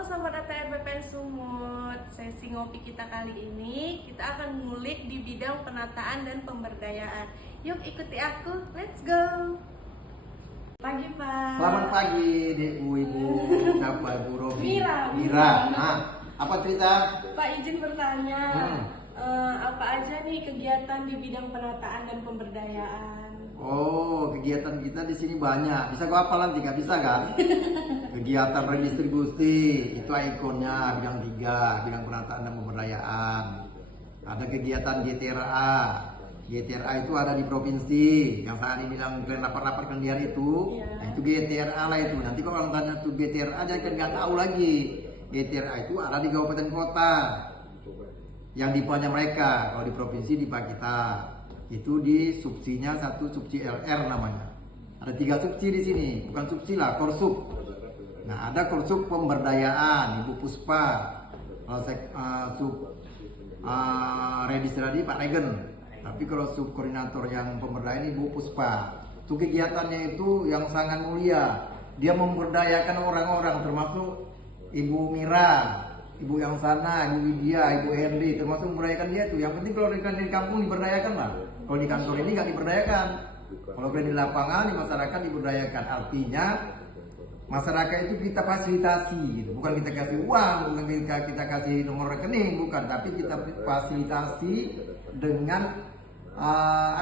Halo Sobat ATR BPN Sumut. Sesi ngopi kita kali ini kita akan ngulik di bidang penataan dan pemberdayaan. Yuk ikuti aku, let's go. Pagi Pak. Selamat pagi Ibu. Siapa Ibu Rofi? Mira. Nah, apa cerita? Pak izin bertanya, apa aja nih kegiatan di bidang penataan dan pemberdayaan? Oh, kegiatan kita di sini banyak. Bisa gua hafalan 3, bisa kan? Kegiatan redistribusi, itu ikonnya bidang 3, bidang penataan dan pemberdayaan. Ada kegiatan GTRA. GTRA itu ada di provinsi. Yang saat ini bilang kalian rapat-rapat kendiar itu, nah, itu GTRA lah itu. Nanti kalau orang tanya tuh GTRA aja kan nggak tahu lagi. GTRA itu ada di kabupaten kota. Yang dipanya mereka, kalau di provinsi di Pak kita. Itu di subsidinya satu subsidi LR namanya. Ada 3 subsidi di sini, bukan subsidi lah, korsup. Nah, ada korsup pemberdayaan Ibu Puspa, registrasi Pak Regen. Tapi kalau sub koordinator yang pemberdayaan Ibu Puspa. Itu kegiatannya itu yang sangat mulia. Dia memberdayakan orang-orang, termasuk Ibu Mira, Ibu yang sana, Ibu Widya, Ibu Henry, termasuk memberdayakan dia tuh. Yang penting kalau di kampung diberdayakan lah. Kalau di kantor ini nggak diberdayakan. Kalau di lapangan di masyarakat diberdayakan. Artinya masyarakat itu kita fasilitasi, gitu. Bukan kita kasih uang, bukan kita kasih nomor rekening, bukan. Tapi kita fasilitasi dengan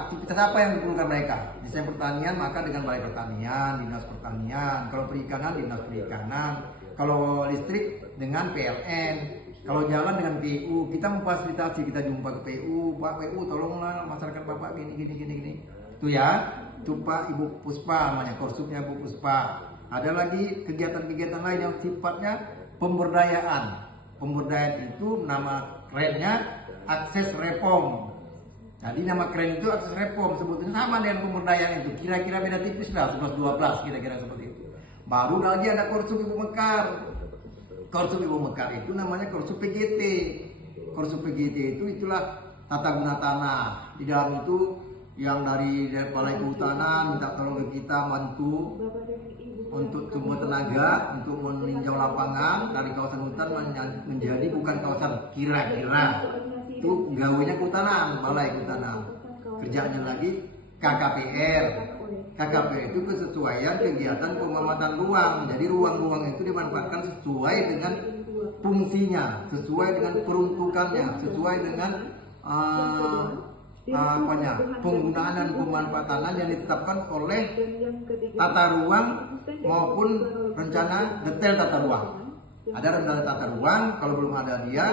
aktivitas apa yang diperlukan mereka. Misalnya pertanian, maka dengan balai pertanian, dinas pertanian. Kalau perikanan, dinas perikanan. Kalau listrik dengan PLN, kalau jalan dengan PU, kita memfasilitasi, kita jumpa ke PU, Pak PU tolonglah masyarakat Bapak gini. Itu ya, itu Pak Ibu Puspa namanya, korsupnya Ibu Puspa. Ada lagi kegiatan-kegiatan lain yang sifatnya pemberdayaan. Pemberdayaan itu nama kerennya akses reform. Jadi nama keren itu akses reform, sebetulnya sama dengan pemberdayaan itu. Kira-kira beda tipis lah, 11-12 kira-kira seperti itu. Baru lagi ada korsup Ibu Mekar. Korsup Ibu Mekar itu namanya korsup PGT. Korsup PGT itu itulah tata guna tanah. Di dalam itu yang dari balai kehutanan minta tolong ke kita bantu untuk semua tenaga untuk meninjau lapangan dari kawasan hutan menjadi bukan kawasan kira-kira itu gawainya kehutanan, balai kehutanan. Kerjanya lagi KKPR. KKPR itu kesesuaian kegiatan pemanfaatan ruang. Jadi ruang-ruang itu dimanfaatkan sesuai dengan fungsinya, sesuai dengan peruntukannya, sesuai dengan penggunaan dan pemanfaatan yang ditetapkan oleh tata ruang maupun rencana detail tata ruang. Ada rencana tata ruang kalau belum ada dia,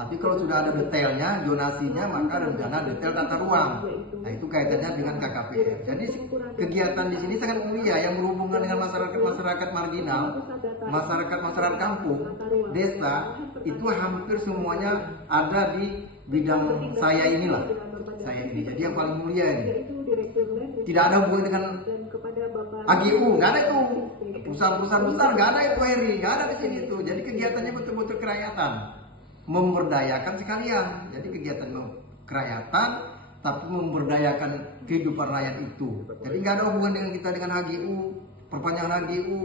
tapi kalau sudah ada detailnya, zonasinya, maka rencana detail tata ruang. Nah, itu kaitannya dengan KKPR. Jadi kegiatan di sini sangat mulia yang berhubungan dengan masyarakat marginal, masyarakat kampung, desa, itu hampir semuanya ada di bidang saya inilah. Saya ini. Jadi yang paling mulia ini. Tidak ada hubungan dengan AGU, nggak ada itu. Perusahaan-perusahaan besar nggak ada itu, Heri, nggak ada di sini itu. Jadi kegiatannya betul-betul kerakyatan, memberdayakan sekalian. Jadi kegiatan kerakyatan, tapi memberdayakan kehidupan rakyat itu. Jadi nggak ada hubungan dengan kita dengan HGU, perpanjangan HGU,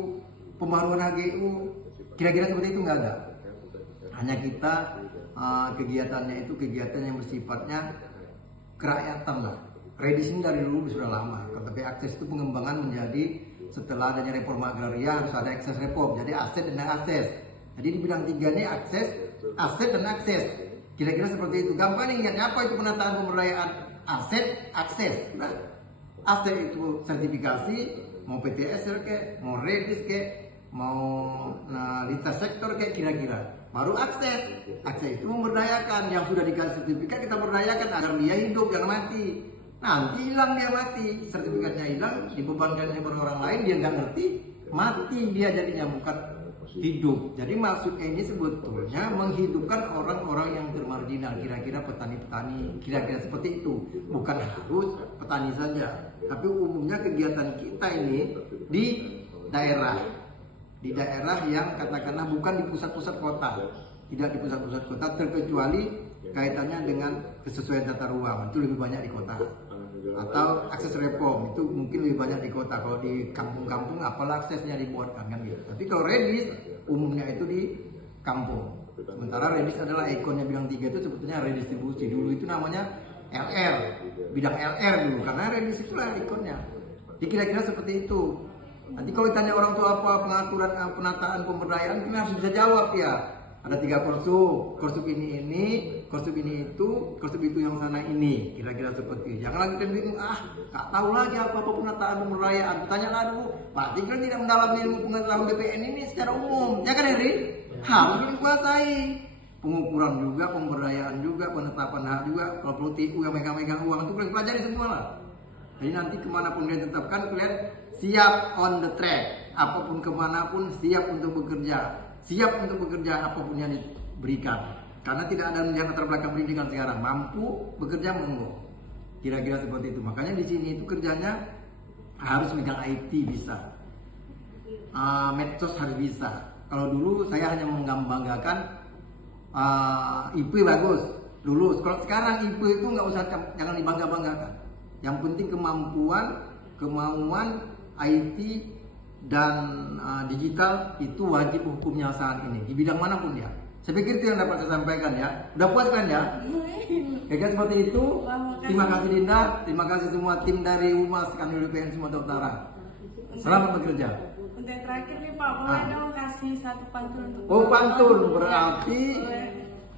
pembaruan HGU, kira-kira seperti itu nggak ada. Hanya kita kegiatannya itu kegiatan yang bersifatnya kerakyatan lah. Redis ini dari dulu sudah lama, tapi akses itu pengembangan menjadi setelah adanya reforma agraria harus ada akses reform. Jadi aset dan akses. Jadi di bidang 3 ini akses, aset dan akses. Kira-kira seperti itu. Gampang nih ingatnya apa itu penataan pemberdayaan? Aset, akses. Nah, aset itu sertifikasi, mau PTS kayak, mau redis kayak, mau lintas sektor kayak kira-kira. Baru akses. Akses itu memberdayakan. Yang sudah dikasih sertifikat kita berdayakan agar dia hidup, jangan mati. Nanti hilang dia mati, sertifikatnya hilang, dibebankan kepada orang lain, dia nggak ngerti, mati dia jadinya, bukan hidup. Jadi maksudnya ini sebetulnya menghidupkan orang-orang yang termarginal, kira-kira petani-petani, kira-kira seperti itu. Bukan harus petani saja, tapi umumnya kegiatan kita ini di daerah yang katakanlah bukan di pusat-pusat kota, tidak di pusat-pusat kota, terkecuali kaitannya dengan kesesuaian tata ruang, itu lebih banyak di kota. Atau akses reform itu mungkin lebih banyak di kota. Kalau di kampung-kampung apalah aksesnya dibuatkan kan gitu. Tapi kalau redis umumnya itu di kampung. Sementara redis adalah ikonnya bidang 3 itu sebetulnya redistribusi. Dulu itu namanya LR, bidang LR dulu, karena redis itulah ikonnya. Jadi kira-kira seperti itu. Nanti kalau ditanya orang tua apa pengaturan penataan pemberdayaan, kita harus bisa jawab ya. Ada 3 korsup ini, korsup ini itu, korsup itu yang sana ini. Kira-kira seperti itu. Jangan lagi kan bingung, nggak tahu lagi apa penataan pemberdayaan. Tanyalah dulu, Pak Tigran tidak mendalami ilmu pengetahuan BPN ini secara umum, ya kan Heri? Harus dikuasai. Pengukuran juga, pemberdayaan juga, penetapan hak juga. Kalau perlu TU yang megang-megang uang itu kalian pelajari semua lah. Jadi nanti kemanapun dia tetapkan, kalian siap on the track. Apapun kemanapun siap untuk bekerja. Siap untuk bekerja apapun yang diberikan. Karena tidak ada yang latar belakang pendidikan sekarang. Mampu bekerja monggo. Kira-kira seperti itu. Makanya di sini itu kerjanya harus megang IT bisa. Medsos harus bisa. Kalau dulu saya hanya membanggakan IP bagus, lulus. Kalau sekarang IP itu nggak usah, jangan dibangga-banggakan. Yang penting kemauan IT dan digital itu wajib hukumnya saat ini di bidang manapun ya. Saya pikir itu yang dapat saya sampaikan ya. Udah puas kan ya? Oke, seperti itu. Terima kasih Dinda, terima kasih semua tim dari Humas Kanwil BPN Sumatera Utara. Selamat bekerja. Untuk terakhir nih Pak, boleh dong kasih satu pantun untuk Oh pantun, berarti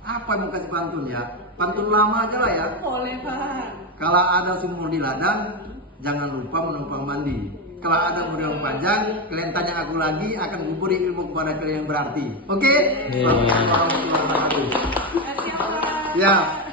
apa mau kasih pantun ya? Pantun lama aja lah ya. Boleh Pak. Kalau ada sumur di ladang, jangan lupa menumpang mandi. Kalau ada model panjang, kalian tanya aku lagi, akan kuberi ilmu kepada kalian yang berarti. Oke? Selamat warahmatullahi wabarakatuh. Terima kasih Pak. Ya.